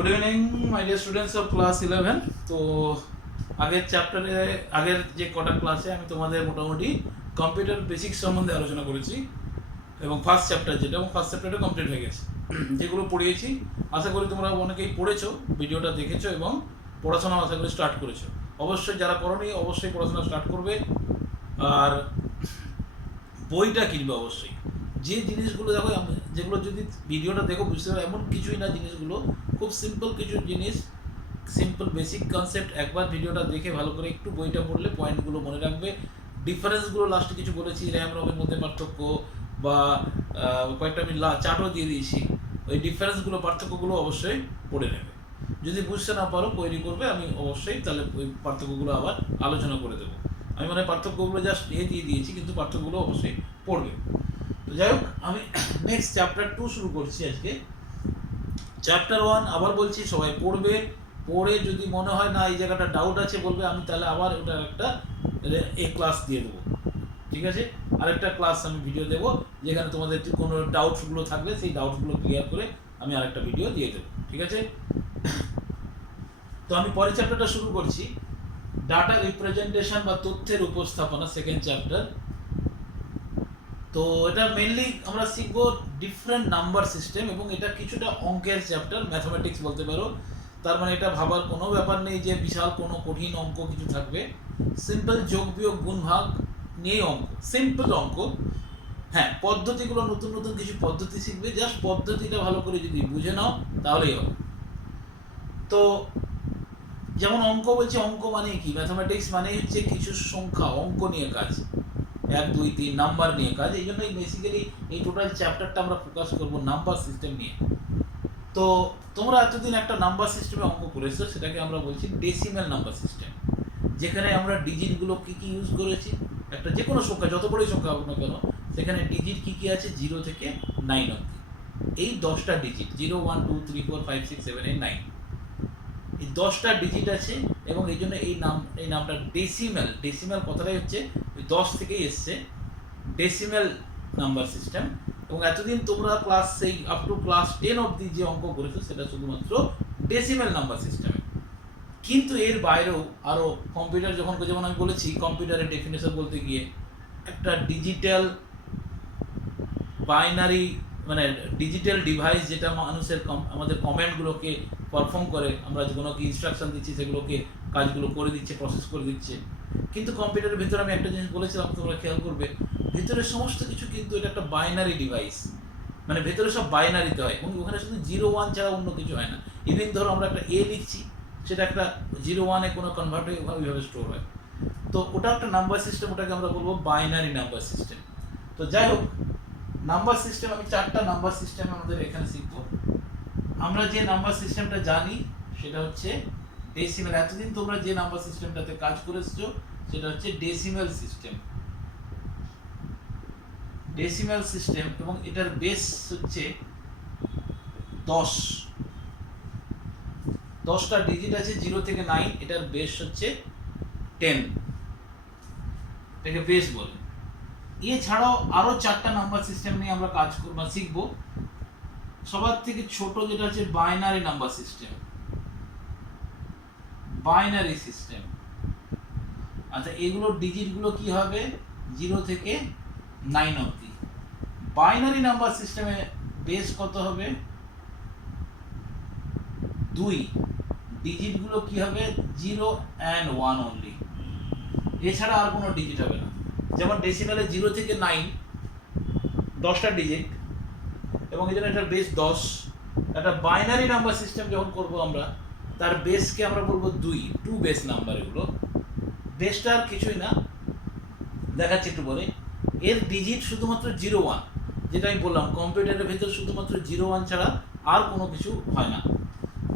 Good evening my dear students of class 11। তো আগের চ্যাপ্টারে আগের যে কটা ক্লাসে আমি তোমাদের মোটামুটি কম্পিউটার বেসিক্স সম্বন্ধে আলোচনা করেছি এবং ফার্স্ট চ্যাপ্টার যেটা এবং ফার্স্ট চ্যাপ্টারটা কমপ্লিট হয়ে গেছে। যেগুলো পড়িয়েছি আশা করি তোমরা অনেকেই পড়েছো, ভিডিওটা দেখেছো এবং পড়াশোনা আশা করি স্টার্ট করেছো। অবশ্যই যারা করোনি অবশ্যই পড়াশোনা স্টার্ট করবে আর বইটা কিনবে অবশ্যই। যে জিনিসগুলো দেখো যেগুলো যদি ভিডিওটা দেখো বুঝতে পারো এমন কিছুই না, জিনিসগুলো খুব সিম্পল কিছু জিনিস, সিম্পল বেসিক কনসেপ্ট। একবার ভিডিওটা দেখে ভালো করে একটু বইটা পড়লে পয়েন্টগুলো মনে রাখবে। ডিফারেন্সগুলো লাস্টে কিছু বলেছি, র্যাম রমের মধ্যে পার্থক্য বা কয়েকটা আমি চার্টও দিয়ে দিয়েছি, ওই ডিফারেন্সগুলো পার্থক্যগুলো অবশ্যই পড়ে নেবে। যদি বুঝতে না পারো কোয়েরি করবে, আমি অবশ্যই তাহলে ওই পার্থক্যগুলো আবার আলোচনা করে দেবো। আমি মানে পার্থক্যগুলো জাস্ট দিয়ে দিয়েছি, কিন্তু পার্থক্যগুলো অবশ্যই পড়বে। তো যাই হোক, আমি নেক্সট চ্যাপ্টার 2 শুরু করছি আজকে। চ্যাপ্টার 1 আবার বলছি সবাই পড়বে, পড়ে যদি মনে হয় না এই জায়গাটা ডাউট আছে বলবে, আমি তাহলে আবার ওটার একটা ক্লাস দিয়ে দেবো। ঠিক আছে, আরেকটা ক্লাস আমি ভিডিও দেবো যেখানে তোমাদের কোনো ডাউটসগুলো থাকবে সেই ডাউটসগুলো ক্লিয়ার করে আমি আরেকটা ভিডিও দিয়ে দেবো। ঠিক আছে, তো আমি পরের চ্যাপ্টারটা শুরু করছি, ডাটা রিপ্রেজেন্টেশন বা তথ্যের উপস্থাপনা, সেকেন্ড চ্যাপ্টার। তো এটা মেনলি আমরা শিখবো ডিফারেন্ট নাম্বার সিস্টেম এবং এটা কিছুটা অঙ্কের চ্যাপ্টার, ম্যাথমেটিক্স বলতে পারো। তার মানে এটা ভাবার কোনো ব্যাপার নেই যে বিশাল কোনো কঠিন অঙ্ক কিছু থাকবে। সিম্পল যোগ বিয়োগ গুণ ভাগ নিয়েই অঙ্ক, সিম্পল অঙ্ক। হ্যাঁ, পদ্ধতিগুলো নতুন নতুন কিছু পদ্ধতি শিখবে, জাস্ট পদ্ধতিটা ভালো করে যদি বুঝে নাও তাহলেই হবে। তো যেমন অঙ্ক বলছি, অঙ্ক মানে কি, ম্যাথমেটিক্স মানে হচ্ছে কিছু সংখ্যা, অঙ্ক নিয়ে কাজ, 1 2 3 নাম্বার নিয়ে কাজ। এই জন্যই বেসিক্যালি এই টোটাল চ্যাপ্টারটা আমরা ফোকাস করব নাম্বার সিস্টেম নিয়ে। তো তোমরা এতদিন একটা নাম্বার সিস্টেমে অঙ্ক করেছো, সেটাকে আমরা বলছি ডেসিমেল নাম্বার সিস্টেম, যেখানে আমরা ডিজিটগুলো কী কী ইউজ করেছি। একটা যে কোনো সংখ্যা, যত বড়ই সংখ্যা হোক না কেন, সেখানে ডিজিট কী কী আছে 0 থেকে 9 অবধি। এই 10টা ডিজিট 0 1 2 3 4 5 6 7 8 9, এই 10টা ডিজিট আছে এবং এই জন্য এই নামটা ডেসিমেল। ডেসিমেল কথাটাই হচ্ছে ওই 10 থেকেই এসছে, ডেসিমেল নাম্বার সিস্টেম। এবং এতদিন তোমরা ক্লাস সেই আপ টু ক্লাস 10 অবধি যে অঙ্ক করেছো সেটা শুধুমাত্র ডেসিমেল নাম্বার সিস্টেমে। কিন্তু এর বাইরেও আরও কম্পিউটার যেমন আমি বলেছি, কম্পিউটারের ডেফিনেশন বলতে গিয়ে একটা ডিজিটাল বাইনারি মানে ডিজিটাল ডিভাইস, যেটা মানুষের আমাদের কমেন্টগুলোকে পারফর্ম করে, আমরা কোনো কি ইনস্ট্রাকশন দিচ্ছি সেগুলোকে কাজগুলো করে দিচ্ছে, প্রসেস করে দিচ্ছে। কিন্তু কম্পিউটারের ভিতরে আমি একটা জিনিস বলেছিলাম, তোমরা খেয়াল করবে, ভিতরে সমস্ত কিছু কিন্তু এটা একটা বাইনারি ডিভাইস, মানে ভেতরে সব বাইনারিতে হয় এবং ওখানে শুধু 0 1 ছাড়া অন্য কিছু হয় না। ইভিন ধরো আমরা একটা এ লিখছি, সেটা একটা 0 1 কোনো কনভার্ট হয়ে ওইভাবে স্টোর হয়। তো ওটা একটা নাম্বার সিস্টেম, ওটাকে আমরা বলবো বাইনারি নাম্বার সিস্টেম। তো যাই হোক, নাম্বার সিস্টেম আমি 4টা নাম্বার সিস্টেম আমাদের এখানে শিখবো। আমরা যে নাম্বার সিস্টেমটা জানি সেটা হচ্ছে ডেসিমেল। এতদিন তোমরা যে নাম্বার সিস্টেমটাতে কাজ করেছো সেটা হচ্ছে ডেসিমেল সিস্টেম, ডেসিমেল সিস্টেম। এবং এটার বেস হচ্ছে 10, 10টা ডিজিট আছে 0 থেকে 9, এটার বেস হচ্ছে 10, এটাকে বেস বলে। এছাড়াও আরও 4টা নাম্বার সিস্টেম নিয়ে আমরা কাজ করবো, শিখবো। সবার থেকে ছোট যেটা হচ্ছে binary number system, binary system. আচ্ছা, এগুলোর ডিজিটগুলো কি হবে 0 থেকে 9 অবধি। বাইনারি নাম্বার সিস্টেমে বেস কত হবে 2, ডিজিটগুলো কি হবে 0 and 1 অনলি, এছাড়া আর কোনো ডিজিট হবে না। যেমন ডেসিমেলে 0 থেকে 9 10টা ডিজিট এবং এই জন্য এটার বেস 10। একটা বাইনারি নাম্বার সিস্টেম যখন করবো আমরা, তার বেসকে আমরা বলবো 2 বেস নাম্বার। এগুলো বেসটা আর কিছুই না, দেখাচ্ছি একটু পরে। এর ডিজিট শুধুমাত্র 0 1, যেটা আমি বললাম কম্পিউটারের ভেতর শুধুমাত্র 0 1 ছাড়া আর কোনো কিছু হয় না।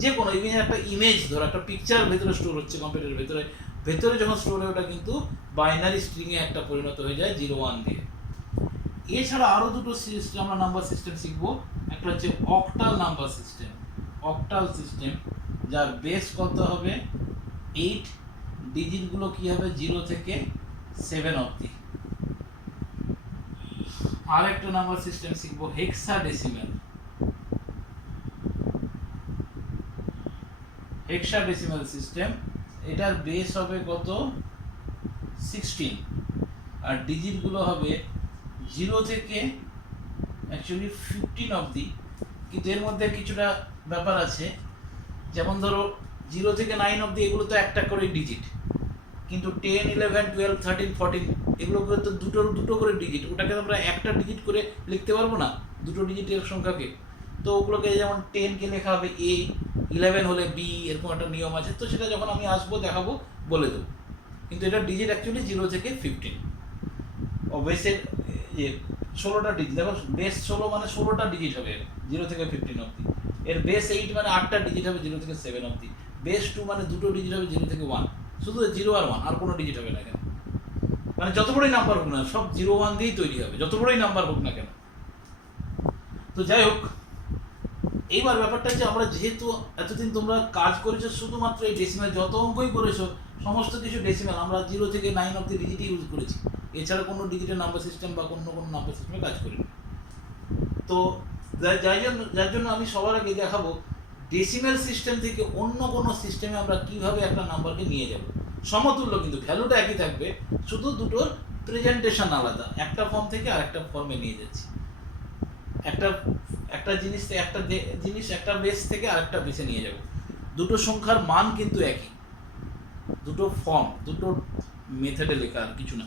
যে কোনো ইভেন একটা ইমেজ ধরো, একটা পিকচার ভেতরে স্টোর হচ্ছে কম্পিউটারের ভেতরে, ভেতরে যখন স্টোর হয় ওটা কিন্তু বাইনারি স্ট্রিংয়ে একটা পরিণত হয়ে যায় 0 1 দিয়ে। এছাড়া আরও দুটো সিস্টেম আমরা নাম্বার সিস্টেম শিখবো। একটা হচ্ছে octal number system, octal system, যার বেস কত হবে 8, ডিজিটগুলো কি হবে 0 থেকে 7 অবধি। আর একটা নাম্বার সিস্টেম শিখবো হেক্সাডেসিমেল, হেক্সাডেসিমাল সিস্টেম, এটার বেস হবে কত 16 আর ডিজিটগুলো হবে 0 থেকে অ্যাকচুয়ালি 15 অবধি, কিন্তু এর মধ্যে কিছুটা ব্যাপার আছে, যেমন ধরো 0 থেকে 9 অবধি এগুলো তো একটা করে ডিজিট, কিন্তু 10, 11, 12, 13, 14 এগুলো তো দুটো করে ডিজিট, ওটাকে আমরা একটা ডিজিট করে লিখতে পারবো না, দুটো ডিজিটের সংখ্যাকে, তো ওগুলোকে যেমন 10কে লেখা হবে এ, 11 হলে বি, এরকম একটা নিয়ম আছে, তো সেটা যখন আমি আসবো দেখাবো বলে দেবো, কিন্তু এটা ডিজিট অ্যাকচুয়ালি 0 থেকে 15। ও বেসের 16টা ডিজিট, দেখো বেস 16 মানে 16টা ডিজিট হবে 0 থেকে 15 অবধি, এর বেস 8 মানে 8টা ডিজিট হবে 0 থেকে 7 অবধি, বেস 2 মানে দুটো ডিজিট হবে 0 থেকে 1, শুধু 0 আর 1, আর কোনো ডিজিট হবে না কেন, মানে যত বড়ই নাম্বার হোক না সব 0 1 দিয়েই তৈরি হবে, যত বড়ই নাম্বার হোক না কেন। তো যাই হোক, এইবার ব্যাপারটা হচ্ছে আমরা যেহেতু এতদিন তোমরা কাজ করেছো শুধুমাত্র এই ডেসিমাল, যত অঙ্কই করেছো সমস্ত কিছু ডেসিমাল, আমরা 0 থেকে 9 অবধি ডিজিটই ইউজ করেছি, এছাড়া কোনো ডিজিটের নাম্বার সিস্টেম বা কোনো নাম্বার সিস্টেমে কাজ করিনি। তো যার জন্য আমি সবার আগে দেখাবো ডেসিমাল সিস্টেম থেকে অন্য কোনো সিস্টেমে আমরা কিভাবে একটা নাম্বারকে নিয়ে যাব, সমতুল্য কিন্তু ভ্যালুটা একই থাকবে, শুধু দুটোর প্রেজেন্টেশন আলাদা, একটা ফর্ম থেকে আরেকটা ফর্মে নিয়ে যাচ্ছি, একটা জিনিস একটা বেস থেকে আরেকটা বেসে নিয়ে যাব, দুটো সংখ্যার মান কিন্তু একই, দুটো ফর্ম দুটো মেথডে লেখা, আর কিছু না।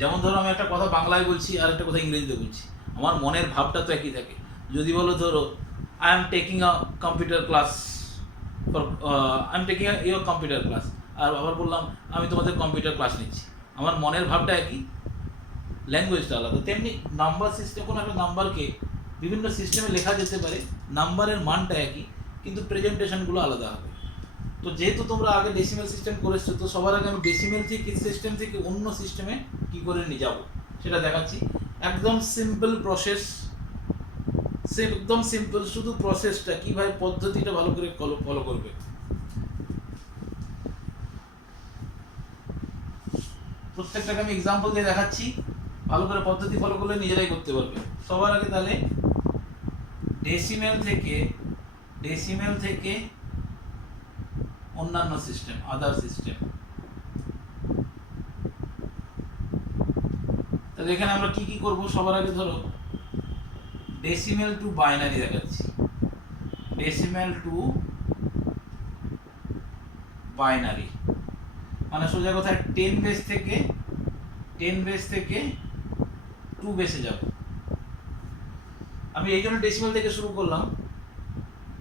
যেমন ধরো আমি একটা কথা বাংলায় বলছি আর একটা কথা ইংরেজিতে বলছি, আমার মনের ভাবটা তো একই থাকে। যদি বলো ধরো I am taking a computer class, I am taking your computer class, আর আবার বললাম আমি তোমাদের কম্পিউটার ক্লাস নিচ্ছি, আমার মনের ভাবটা একই, ল্যাঙ্গুয়েজটা আলাদা। তেমনি নাম্বার সিস্টেম, কোনো একটা নাম্বারকে বিভিন্ন সিস্টেমে লেখা যেতে পারে, নাম্বারের মানটা একই কিন্তু প্রেজেন্টেশনগুলো আলাদা হবে। তো যেহেতু তোমরা আগে ডেসিমেল সিস্টেম করেছো, তো সবার আগে আমি ডেসিমেল থেকে সিস্টেম থেকে অন্য সিস্টেমে কি করে নিয়ে যাবো সেটা দেখাচ্ছি। একদম সিম্পল প্রসেস, একদম সিম্পল, শুধু প্রসেসটা কিভাবে, পদ্ধতিটা ভালো করে ফলো করবে। প্রত্যেকটাকে আমি এক্সাম্পল দিয়ে দেখাচ্ছি, ভালো করে পদ্ধতি ফলো করলে নিজেরাই করতে পারবে। সবার আগে তাহলে ডেসিমেল থেকে অন্যান্য সিস্টেম, আদার সিস্টেম। তাহলে এখানে আমরা কি কি করব, সবার আগে ধরো ডেসিমেল টু বাইনারি দেখাচ্ছি, ডেসিমেল টু বাইনারি মানে সোজা কথা 10 বেস থেকে 2 বেসে যাব। আমি এই জন্য ডেসিমেল থেকে শুরু করলাম,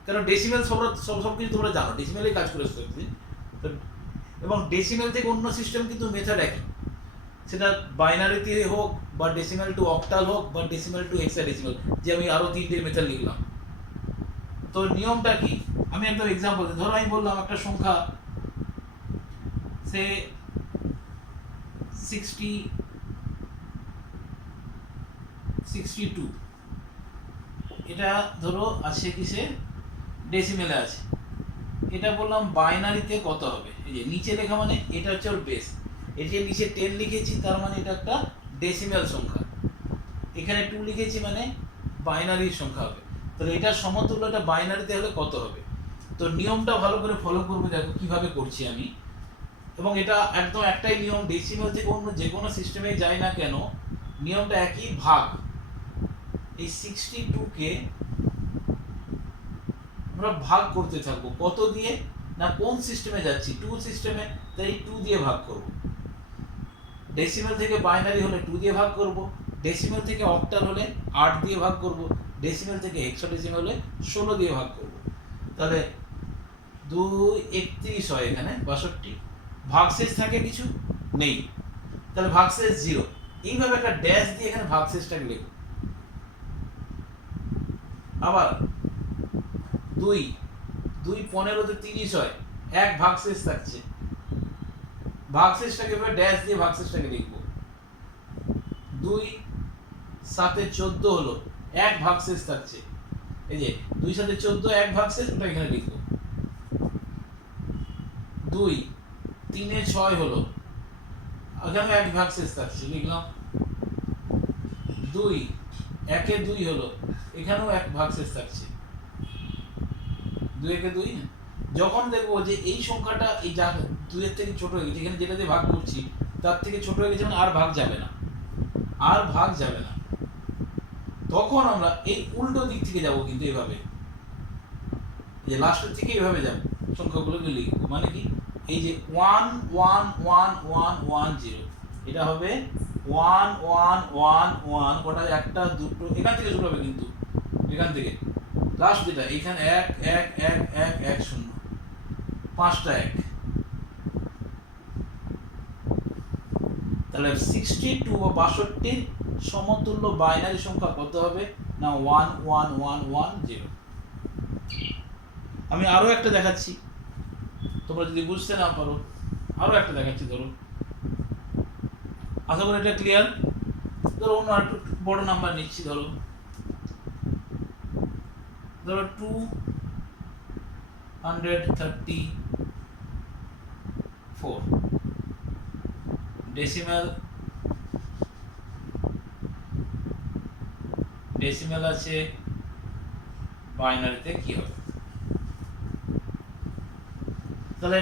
কারণ ডেসিমেল সব কিছু তোমরা জানো, ডেসিমেলেই কাজ করে এসেছি, এবং ডেসিমেল থেকে অন্য সিস্টেম কিন্তু মেথড একই, সেটা বাইনারিতে হোক বা ডেসিমেল টু অক্টাল হোক বা ডেসিমেল টু হেক্সাডেসিমেল, যে আমি আরো 3টে মেথড লিখলাম। তো নিয়মটা কি, আমি একদম এক্সাম্পল দিই। ধরো আমি বললাম একটা সংখ্যা সে 62, এটা ধরো আছে কিসে, ডেসিমেলে আছে, এটা বললাম বাইনারিতে কত হবে, এই যে নিচে লেখা মানে এটা হচ্ছে ওর বেস, এই যে নিচে 10 লিখেছি তার মানে এটা একটা ডেসিমেল সংখ্যা, এখানে 2 লিখেছি মানে বাইনারির সংখ্যা হবে, তাহলে এটা সমতুল্য, এটা বাইনারিতে হলে কত হবে। তো নিয়মটা ভালো করে ফলো করবে, দেখো কিভাবে করছি আমি, এবং এটা একদম একটাই নিয়ম, ডেসিমেল থেকে অন্য যে কোনো সিস্টেমে যাই না কেন নিয়মটা একই, ভাগ। এই 62কে আমরা ভাগ করতে থাকবো, কত দিয়ে না, কোন সিস্টেমে যাচ্ছি, 2 সিস্টেমে, তাই 2 দিয়ে ভাগ করব। ডেসিমেল থেকে বাইনারি হলে 2 দিয়ে ভাগ করব, ডেসিমেল থেকে অক্টাল হলে 8 দিয়ে ভাগ করব, ডেসিমেল থেকে হেক্সাডেসিমেল হলে 16 দিয়ে ভাগ করব। তাহলে 2 31 হয়, এখানে 62, ভাগশেষ থাকে কিছু নেই, তাহলে ভাগশেষ 0, এইভাবে একটা ড্যাশ দিয়ে এখানে ভাগশেষটাকে লিখব। আবার 2 15তে 30 হয়, 1 ভাগশেষ থাকছে, ভাগশেষটাকে এবার ড্যাশ দিয়ে ভাগশেষটাকে লিখব। 2 7 14 হলো, 1 ভাগশেষ থাকছে, এই যে 2 7 14, 1 ভাগশেষ, ওটা এখানে লিখব। 2 3 6 হলো, এখানে 1 ভাগশেষ থাকছে, লিখলাম। 2 1 2 হলো, এখানেও 1 ভাগশেষ থাকছে। 2 একে 2, যখন দেখবো যে এই সংখ্যাটা এই যা 2 এর থেকে ছোট হয়ে গেছে, এখানে যেটা দিয়ে ভাগ করছি তার থেকে ছোট হয়ে গেছে, মানে আর ভাগ যাবে না, আর ভাগ যাবে না, তখন আমরা এই উল্টো দিক থেকে যাব, কিন্তু এইভাবে, যে লাস্টের থেকে এইভাবে যাব, সংখ্যাগুলোকে লিখবো, মানে কি এই যে 1 1 1 1 1 0, এটা হবে 1 1 1 1, ওটা একটা দুটো এখান থেকে শুরু হবে, কিন্তু এখান থেকে লাস্ট যেটা এখানে 1 1 1 1 1 0, পাঁচটা 1, তাহলে 62 বা 62 সমতুল্য বাইনারি সংখ্যা কত হবে না 1 1 1 1 0। আমি আরো একটা দেখাচ্ছি, তোমরা যদি বুঝতে না পারো আরো একটা দেখাচ্ছি, ধরো, আশা করি এটা ক্লিয়ার। ধরো অন্য একটু বড় নাম্বার নিচ্ছি, ধরো 234, ডেসিমেল আছে, বাইনারিতে কি হবে? তাহলে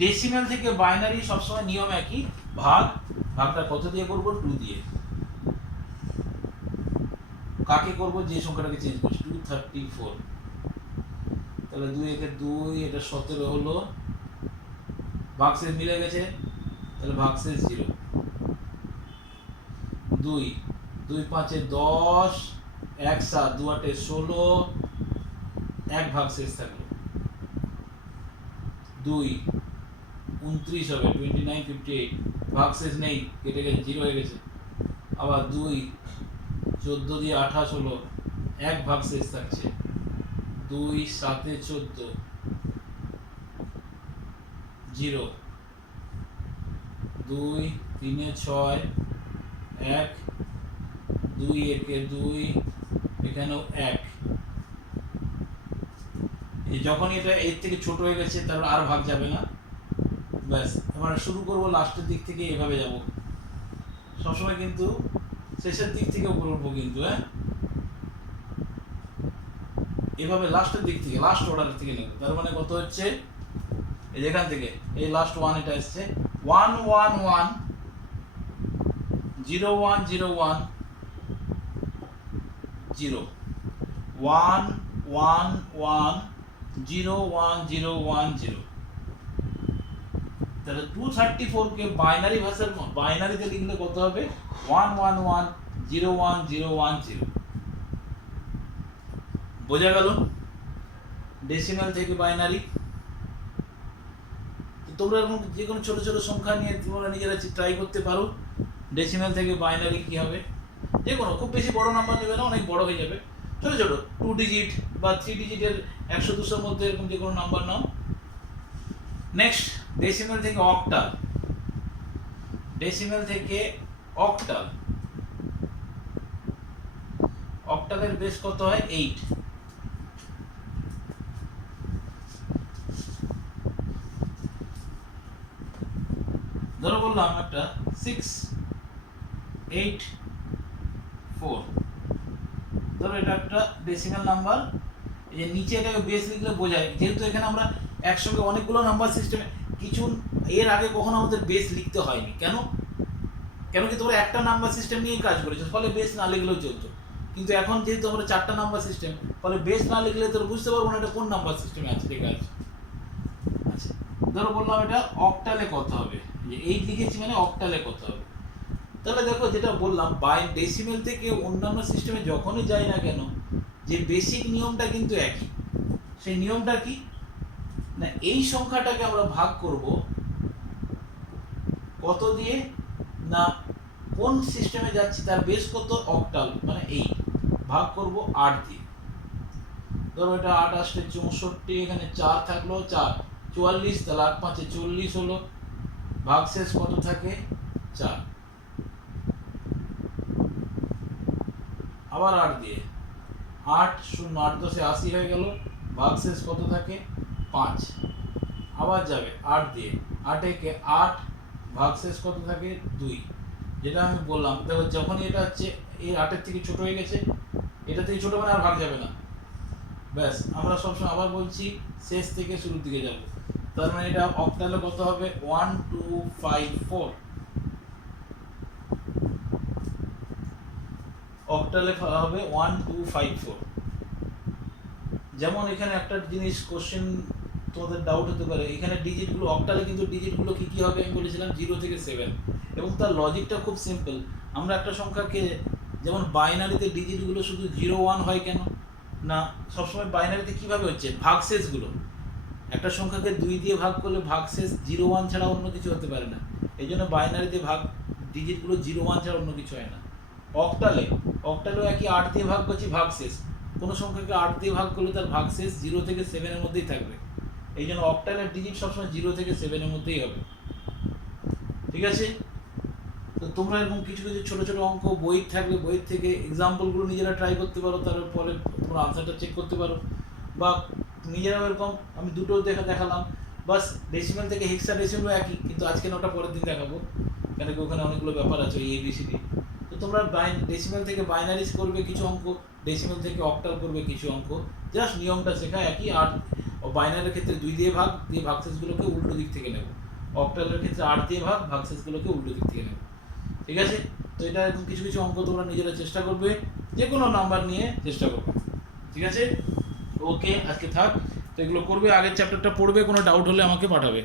ডেসিমেল থেকে বাইনারি সবসময় নিয়ম একই, ভাগটা কত দিয়ে করব? 2 দিয়ে। কাকে করব? যে সংখ্যাটাকে চেঞ্জ করছি, 234, তাহলে 2 একে 2, এটা 17 হলো, ভাগশেষ মিলে গেছে, তাহলে ভাগশেষ 0, 2 2 5 10, 1 7 2 8 16, এক ভাগশেষ থাকলো, 2 29 হবে, 29 58, ভাগশেষ নেই, কেটে গেছে, 0 হয়ে গেছে, আবার 2 14 দিয়ে 28 হলো, এক ভাগশেষ থাকছে, 2 7 14, 0, 2 3 6, 1 2 একে 2, এখানেও 1, যখনই এটা এর থেকে ছোট হয়ে গেছে তারপর আর ভাগ যাবে না, ব্যাস। এবার শুরু করব লাস্টের দিক থেকে, এভাবে যাব, সবসময় কিন্তু শেষের দিক থেকে উপরে উঠবো, কিন্তু এভাবে লাস্টের দিক থেকে, লাস্ট অর্ডার থেকে নেব। তার মানে কত হচ্ছে, এই যেখান থেকে এই লাস্ট 1 এটা আসছে 1 1 1 0 1 0 1 0, 1 1 1 0 1 0 1 0। তাহলে 234 কে বাইনারি ভাষার বাইনারিতে লিখলে কত হবে? 1 1 1 0 1 0 1 0। বোঝা গেল? ডেসিমাল থেকে বাইনারি। তোমরা যে কোনো ছোট ছোট সংখ্যা নিয়ে তোমরা নিজেরা ট্রাই করতে পারো, ডেসিমাল থেকে বাইনারি কি হবে। যে কোনো খুব বেশি বড় নাম্বার নেবে না, অনেক বড় হয়ে যাবে। ছোট ছোট 2 ডিজিট বা 3 ডিজিটের 100 200 মধ্যে এরকম যে কোনো নাম্বার নাও। নেক্সট, ডেসিমাল থেকে অক্টাল। ডেসিমাল থেকে অক্টাল, অক্টালের বেস কত হয়? 8। ধরো বললাম একটা 6 8 4, ধরো এটা একটা ডেসিমাল নাম্বার। এই যে নিচে এটাকে বেস লিখলে বোঝায়, যেহেতু এখানে আমরা একসঙ্গে অনেকগুলো নাম্বার সিস্টেমে কিছু, এর আগে কখনো আমাদের বেস লিখতে হয়নি। কেন কি তোমরা একটা নাম্বার সিস্টেম নিয়েই কাজ করেছো, ফলে বেস না লিখলেও চলতো। কিন্তু এখন যেহেতু আমরা 4টা নাম্বার সিস্টেম, ফলে বেস না লিখলে তোর বুঝতে পারবো না এটা কোন নাম্বার সিস্টেমে আছে, ঠিক আছে। আচ্ছা, ধরো বললাম এটা অক্টালে কত হবে, যে 8 লিখেছি মানে অক্টালে কত হবে। তাহলে দেখো যেটা বললাম, বাই ডেসিমেল থেকে অন্যান্য সিস্টেমে যখনই যাই না কেন, যে বেসিক নিয়মটা কিন্তু একই। সেই নিয়মটা কি না, এই সংখ্যাটাকে আমরা ভাগ করব কত দিয়ে না, কোন সিস্টেমে যাচ্ছি তার বেস কত, অক্টাল মানে 8, ভাগ করব 8 দিয়ে। ধরো এটা 8 আসলে 64, এখানে 4 থাকলো, 4 44, তাহলে 8 5 40 হলো, ভাগশেষ কত থাকে? 4। আবার 8 দিয়ে, 8 0 8 10 80 হয়ে গেল, ভাগশেষ কত থাকে? 5। আবার যাবে 8 দিয়ে, 8 একে 8, ভাগশেষ কত থাকে? 2। যেটা আমি বললাম, দেখো যখনই এটা হচ্ছে এই 8 এর থেকে ছোট হয়ে গেছে, এটা থেকে ছোট মানে আর ভাগ যাবে না, ব্যাস আমরা সবসময় আবার বলছি শেষ থেকে শুরুর দিকে যাব। তার মানে এটা অক্টালে কত হবে 1254, অক্টালে হবে 1254। যেমন এখানে একটা জিনিস কোশ্চেন তোমাদের ডাউট হতে পারে, এখানে ডিজিটগুলো অক্টালে কিন্তু ডিজিটগুলো কি কি হবে আমি বলেছিলাম 0 থেকে 7, এবং তার লজিকটা খুব সিম্পল। আমরা একটা সংখ্যাকে যেমন বাইনারিতে ডিজিটগুলো শুধু 0 1 হয় কেন না, সবসময় বাইনারিতে কিভাবে হচ্ছে ভাগশেষগুলো, একটা সংখ্যাকে 2 দিয়ে ভাগ করলে ভাগশেষ 0 1 ছাড়া অন্য কিছু হতে পারে না, এই জন্য বাইনারিতে ভাগ ডিজিটগুলো 0 1 ছাড়া অন্য কিছু হয় না। অক্টালে, অক্টালেও একই 8 দিয়ে ভাগ করছি ভাগশেষ, কোনো সংখ্যাকে 8 দিয়ে ভাগ করলে তার ভাগশেষ 0 থেকে 7 এর মধ্যেই থাকবে, এই জন্য অক্টালের ডিজিট সবসময় 0 থেকে 7 এর মধ্যেই হবে। ঠিক আছে, তো তোমরা এরকম কিছু কিছু ছোটো ছোটো অঙ্ক বই থাকলে বইয়ের থেকে এক্সাম্পলগুলো নিজেরা ট্রাই করতে পারো, তারপরে তোমরা আনসারটা চেক করতে পারো, বা নিজেরাও এরকম আমি দুটো দেখালাম, বাস ডেসিমাল থেকে হেক্সা ডেসিমালও একই, কিন্তু আজকে না ওটা পরের দিন দেখাবো, কেন কি ওখানে অনেকগুলো ব্যাপার আছে ওই এবিসিডি। তো তোমরা ডেসিমাল থেকে বাইনারিজ করবে কিছু অঙ্ক, ডেসিমাল থেকে অক্টাল করবে কিছু অঙ্ক, জাস্ট নিয়মটা শেখা একই। আর বাইনারির ক্ষেত্রে 2 দিয়ে ভাগ দিয়ে ভাগশেষগুলোকে উল্টো দিক থেকে নেব, অক্টালের ক্ষেত্রে 8 দিয়ে ভাগ ভাগশেষগুলোকে উল্টো দিক থেকে নেব। ঠিক আছে, তো এটা এরকম কিছু কিছু অঙ্ক তোমরা নিজেরা চেষ্টা করবে, যে কোনো নাম্বার নিয়ে চেষ্টা করবে। ঠিক আছে, ওকে আজকে থাক, তো এগুলো করবে, আগের চ্যাপ্টারটা পড়বে, কোনো ডাউট হলে আমাকে পাঠাবে।